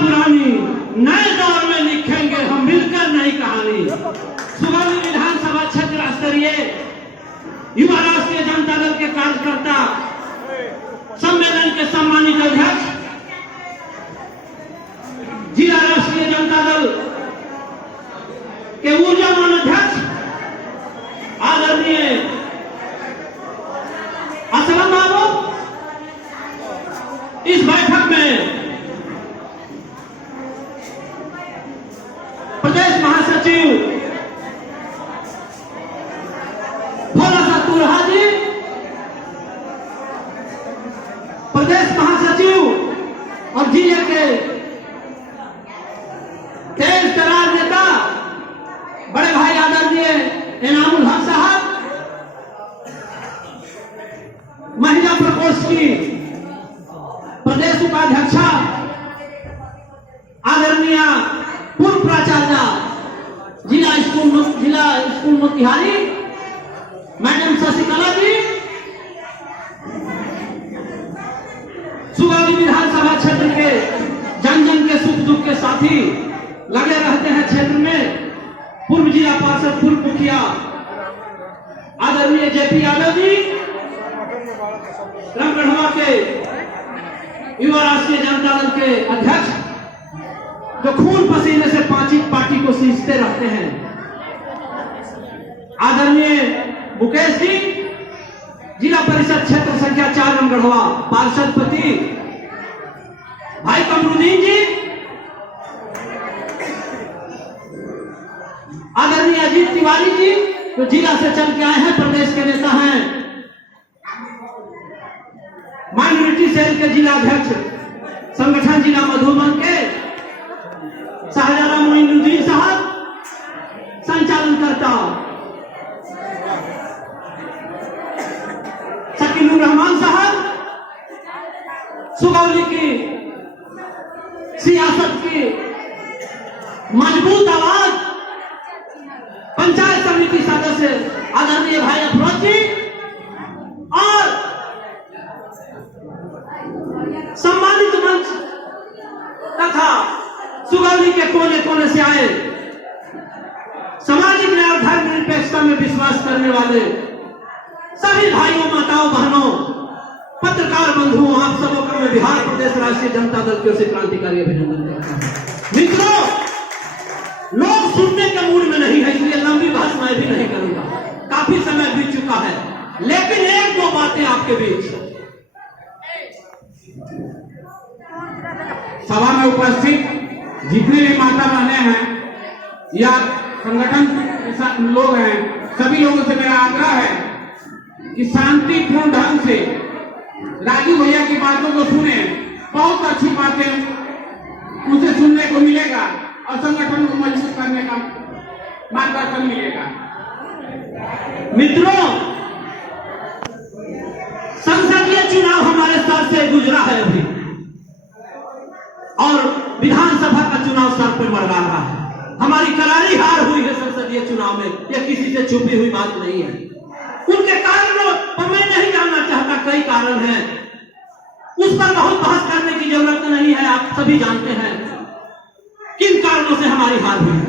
पुरानी, नए दौर में लिखेंगे हम मिलकर नई कहानी। सुगौली विधानसभा क्षेत्र स्तरीय युवा राष्ट्रीय जनता दल के कार्यकर्ता सम्मेलन के सम्मानित अध्यक्ष, जिला राष्ट्रीय जनता दल के ऊर्जावान अध्यक्ष आदरणीय असलम बाबू, इस बैठक में प्रदेश महासचिव भोला सतुरहा जी, प्रदेश महासचिव और जिले के तेज तरार नेता बड़े भाई आदरणीय इनामुल हक साहब, महिला प्रकोष्ठ की प्रदेश उपाध्यक्षा आदरणीय पूर्व प्राचार्य जिला स्कूल मोतिहारी मैडम शशिकला जी, सुगौली विधानसभा क्षेत्र के जन जन के सुख दुख के साथी लगे रहते हैं क्षेत्र में, पूर्व जिला पार्षद पूर्व मुखिया आदरणीय जेपी यादव जी, रामगढ़वा के युवा राष्ट्रीय जनता दल के अध्यक्ष जो खून पसीने से पार्टी को सींचते रहते हैं, आदरणीय मुकेश जी, जिला परिषद क्षेत्र संख्या 4 रामगढ़वा पार्षद पति भाई कमरुद्दीन जी, आदरणीय अजीत तिवारी जी जो जिला से चल के आए हैं, प्रदेश के नेता हैं, माइनॉरिटी सेल के जिला अध्यक्ष संगठन जिला मधुबन के शाहजादा मोइनुद्दीन साहब, संचालनकर्ता शकीलुर रहमान साहब, सुगौली की सियासत की मजबूत आवाज पंचायत समिति सदस्य आदरणीय भाई अफरोज जी और सम्मानित मंच तथा सुगौली के कोने कोने से आए सामाजिक न्याय और धर्म निरपेक्षता में विश्वास करने वाले सभी भाइयों, माताओं, बहनों, पत्रकार बंधुओं, आप सबों का मैं बिहार प्रदेश राष्ट्रीय जनता दल की ओर से क्रांतिकारी अभिनंदन करता हूं। मित्रों, लोग सुनने के मूड में नहीं है, इसलिए लंबी बहस मैं भी नहीं करूंगा, काफी समय बीत चुका है, लेकिन एक दो बातें आपके बीच। सभा में उपस्थित जितने भी माता बहने हैं या संगठन लोग हैं, सभी लोगों से मेरा आग्रह है कि शांतिपूर्ण ढंग से राजू भैया की बातों को सुने। बहुत अच्छी बातें उनसे सुनने को मिलेगा और संगठन को मजबूत करने का मार्गदर्शन मिलेगा। मित्रों, संसदीय चुनाव हमारे सर से गुजरा है अभी और विधानसभा का चुनाव सर पर मरवा रहा है। हमारी करारी हार हुई है संसदीय चुनाव में, यह किसी से छुपी हुई बात नहीं है। उनके कारणों पर मैं नहीं जानना चाहता, कई कारण हैं, उस पर बहुत बहस करने की जरूरत नहीं है। आप सभी जानते हैं किन कारणों से हमारी हार हुई है।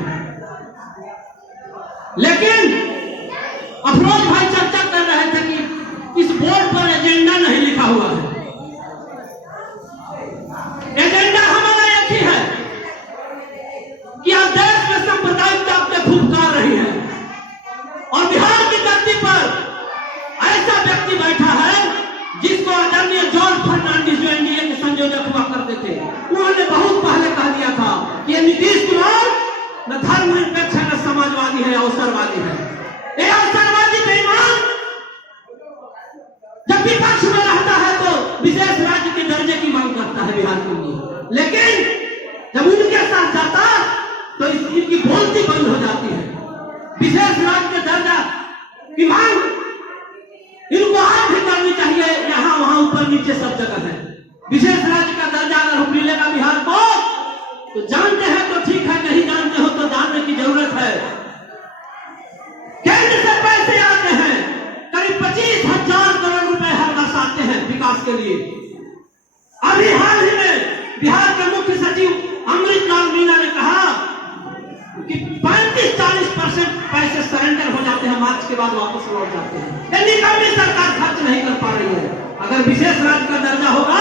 लेकिन अफरोज भाई चर्चा कर रहे थे कि इस बोर्ड पर एजेंडा नहीं लिखा हुआ है। एजेंडा हमारा एक ही है कि आप देश में सांप्रदायिकता पे फुफकार रही है और बिहार की धरती पर ऐसा व्यक्ति बैठा है जिसको आदरणीय जॉर्ज फर्नांडिस जो एनडीए के संयोजक हुआ करते थे, उन्होंने बहुत पहले कह दिया था कि ये नीतीश कुमार न धर्मनिरपेक्ष है, न समाजवादी है, अवसरवादी है। ये अवसरवादी बेईमान जब विपक्ष में रहता है तो विशेष राज्य के दर्जे की मांग करता है बिहार के लिए, लेकिन जब उनके साथ जाता तो इनकी बोलती बंद हो जाती है। विशेष राज्य के दर्जा की मांग इनको आज भी करनी चाहिए, यहाँ वहां ऊपर नीचे सब जगह है। विशेष राज्य का दर्जा अगर मिलेगा बिहार को तो जानते हैं तो ठीक है, नहीं जानते हो तो जानने की जरूरत है। केंद्र से पैसे आते हैं, करीब 25,000 करोड़ रुपए हर वर्ष आते हैं विकास के लिए। अभी हाल ही में बिहार के मुख्य सचिव अमृतलाल मीणा ने कहा कि 35-40% पैसे सरेंडर हो जाते हैं, मार्च के बाद वापस लौट जाते हैं। निकामी सरकार खर्च नहीं कर पा रही है। अगर विशेष राज्य का दर्जा होगा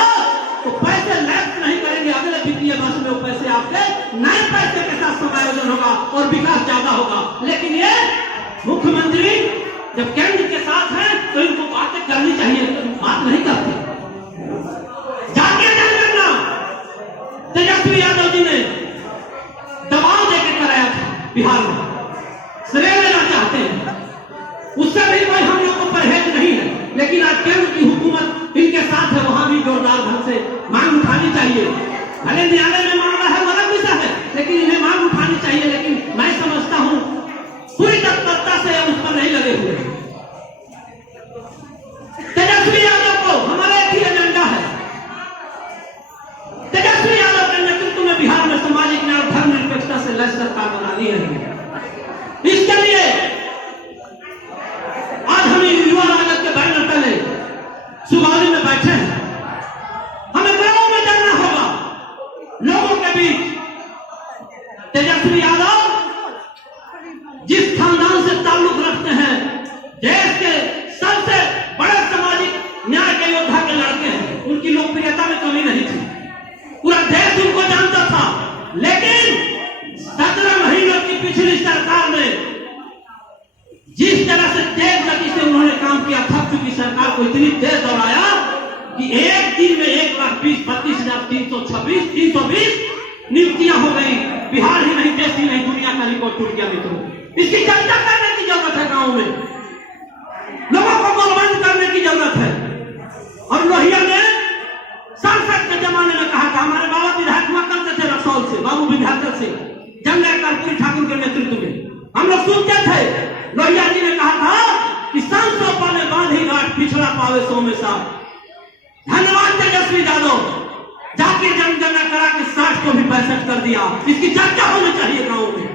तो पैसे लैप्स नहीं करेंगे, अगले वित्तीय वर्ष में वो पैसे आपके नए पैसे के साथ समायोजन होगा और विकास ज्यादा होगा। लेकिन ये मुख्यमंत्री जब केंद्र के साथ है तो इनको बातें करनी चाहिए, बात नहीं करते। जाके जनगणना तेजस्वी यादव जी ने दबाव देकर कराया था बिहार में, श्रेय लेना चाहते हैं, उससे भी कोई हम लोग को परहेज नहीं है। लेकिन आज केंद्र की हुकूमत इनके साथ है, वहां भी जोरदार ढंग से मांग उठानी चाहिए। भले न्यायालय में मामला है, अलग विषय है, लेकिन इन्हें मांग उठानी चाहिए। लेकिन मैं समझता हूं पूरी तत्परता से उस पर नहीं लगे हुए। तेजस्वी यादव को हमारा एक ही एजेंडा है, तेजस्वी यादव के नेतृत्व में बिहार में सामाजिक न्याय और धर्मनिरपेक्षता से लैस सरकार बनानी है। इसके लिए आज हम युवा राजद के बैनर तले सुगौली में बैठे हैं। हमें गांवों में जाना होगा, लोगों के बीच। तेजस्वी यादव जिस खानदान से ताल्लुक रखते हैं, देश के सबसे बड़े सामाजिक न्याय के योद्धा के लड़के हैं, उनकी लोकप्रियता में कमी नहीं थी, पूरा देश उनको जानता था। लेकिन 17 महीनों की पिछली सरकार में जिस तरह से तेज गति से उन्होंने काम किया, थक चुकी सरकार को इतनी तेज दौड़ाया कि एक दिन में 1,32,320 नियुक्तियां हो गई। बिहार ही नहीं, देश ही नहीं, दुनिया का रिकॉर्ड टूट गया। मित्रों, इसकी चर्चा करने की जरूरत है, गांव में लोगों को गोलबंद करने की जरूरत है। और लोहिया ने संसद के जमाने में कहा था, हमारे बाबा विधायक हुआ करते थे रसौल से, बाबू विधायक से, जंगल कर्पूरी ठाकुर के नेतृत्व में हम लोग सुनते थे। लोहिया जी ने कहा था कि 700 पाने बांधी गांठ पिछड़ा पावे 100 में 7। धन्यवाद तेजस्वी यादव, जाके जनगणना करा के 60 को भी 65 कर दिया। इसकी चर्चा होनी चाहिए गांव में।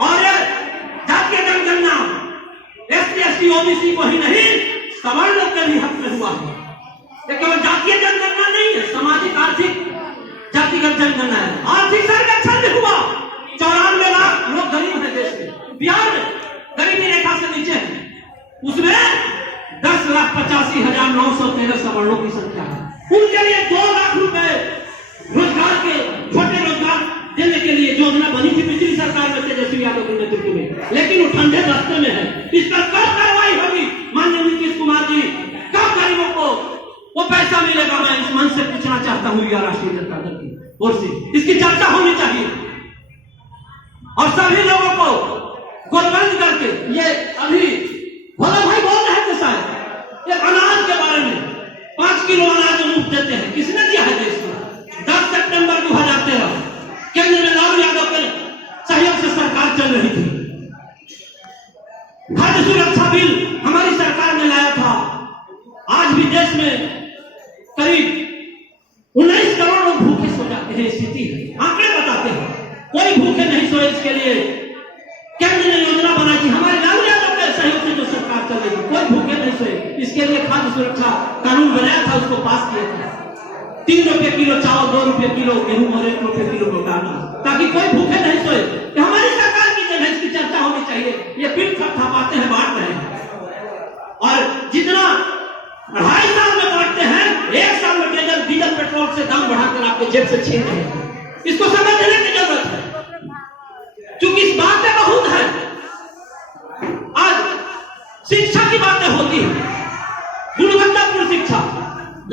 और जाके जनगणना SC ST OBC को ही नहीं, सवर्णों के भी हक में हुआ है। ये केवल जातीय जनगणना नहीं है, सामाजिक आर्थिक जातिगत जनगणना है। आर्थिक सर्वेक्षण भी हुआ। 94 लाख लोग गरीब है देश में, बिहार में गरीबी रेखा से नीचे है, उसमें 10,85,913 सवर्णों की संख्या है। उनके लिए 2 लाख रुपए रोजगार के, छोटे रोजगार देने के लिए योजना बनी थी पिछली सरकार में तेजस्वी यादव के नेतृत्व में, लेकिन वो ठंडे रास्ते में है। इस पर कब कार्रवाई होगी माननीय नीतीश कुमार जी? कब गरीबों को वो पैसा मिलेगा? मैं इस मंच से पूछना चाहता हूँ या राष्ट्रीय जनता दल की ओर से इसकी चर्चा होनी चाहिए। और सभी लोगों को गोलबंद करके, ये अभी भोला भाई बोल रहे थे शायद ये अनाज के बारे में, 5 किलो अनाज मुफ्त देते हैं, किसने दिया है देश में? 10 सितंबर 2013 केंद्र में लालू यादव के सहयोग से सरकार चल रही थी। खाद्य सुरक्षा बिल हमारी सरकार ने लाया था। आज भी देश में करीब 19 करोड़ लोग भूखे सो जाते हैं, स्थिति है, आंकड़े बताते हैं। कोई भूखे नहीं सोए, इसके लिए केंद्र ने योजना बनाई थी। हमारे लालू यादव के सहयोग से जो सरकार चल रही थी, कोई भूखे नहीं सोए, इसके लिए खाद्य सुरक्षा कानून बनाया था, उसको पास किया था। 3 रुपए किलो चावल, 2 रुपए किलो गेहूं और 1 रुपए किलो रोटाना, ताकि कोई भूखे नहीं सोए। ये हमारी सरकार की देन है, इसकी चर्चा होनी चाहिए। ये बिल थपाते हैं, बांट रहे हैं, और जितना 2.5 साल में बांटते हैं, 1 साल में डीजल पेट्रोल से दाम बढ़ाकर आपके जेब से छीन रहे हैं। इसको समझने की जरूरत है, क्योंकि इस बातें बहुत है। आज शिक्षा की बातें होती है, गुणवत्तापूर्ण शिक्षा।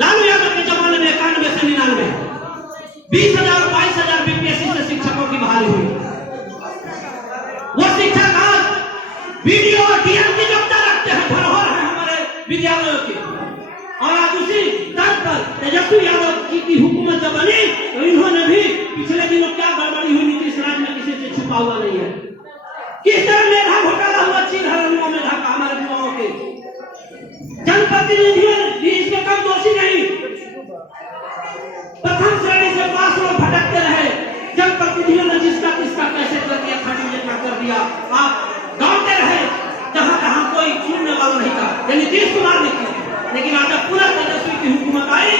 लालू यादव के जमाने में 91 से 99 20,000 22,000 बीपीएससी से शिक्षकों की बहाली हुई। वो शिक्षक आज बीडीओ और डीएम की योग्यता रखते हैं, धरोहर है हमारे विद्यालयों की। और आज उसी तर्ज पर तेजस्वी यादव की हुकूमत जब बनी तो इन्होंने भी पिछले दिनों क्या गड़बड़ी हुई नीतीश राज में किसी से छुपा हुआ नहीं है। किस तरह मेधा घोटाला हुआ, चिन्ह मेधा का हमारे युवाओं के जनप्रतिनिधियों भी इसमें कम दोषी नहीं। प्रथम श्रेणी से पास लोग भटकते रहे, जनप्रतिनिधियों ने जिसका किसका कैसे कर दिया, खड़ी कर दिया। आप गाँवते रहे, जहां जहां कोई सुनने वाला नहीं था, ये नीतीश कुमार ने किया। लेकिन आज जब पूरा तेजस्वी की हुकूमत आई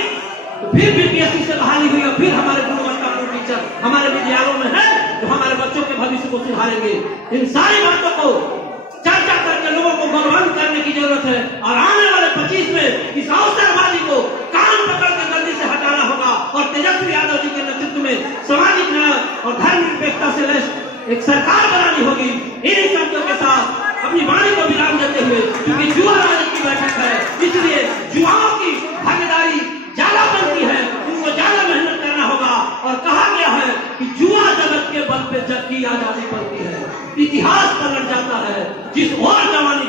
तो फिर बीपीएससी से बहाली हुई और फिर हमारे गुणवत्तापूर्ण टीचर, हमारे सुधारेंगे। इन सारी बातों को चर्चा करके लोगों को गौरवान्वित करने की जरूरत है और आने वाले 25 में इस अवसरवादी को कान पकड़ के जल्दी से हटाना होगा और तेजस्वी यादव जी के नेतृत्व में सामाजिक न्याय और धर्मनिरपेक्षता से लैस एक सरकार बनानी होगी। इन्हीं शब्दों के साथ अपनी वाणी को विराम देते हुए, क्योंकि युवा राजद की बैठक है, इसलिए युवाओं की भागीदारी ज्यादा बनती है, उनको ज्यादा मेहनत करना होगा। और कहा गया है कि युवा जगत के बल पे जग की आजादी बनती है, इतिहास पलट जाता है जिस और जवानी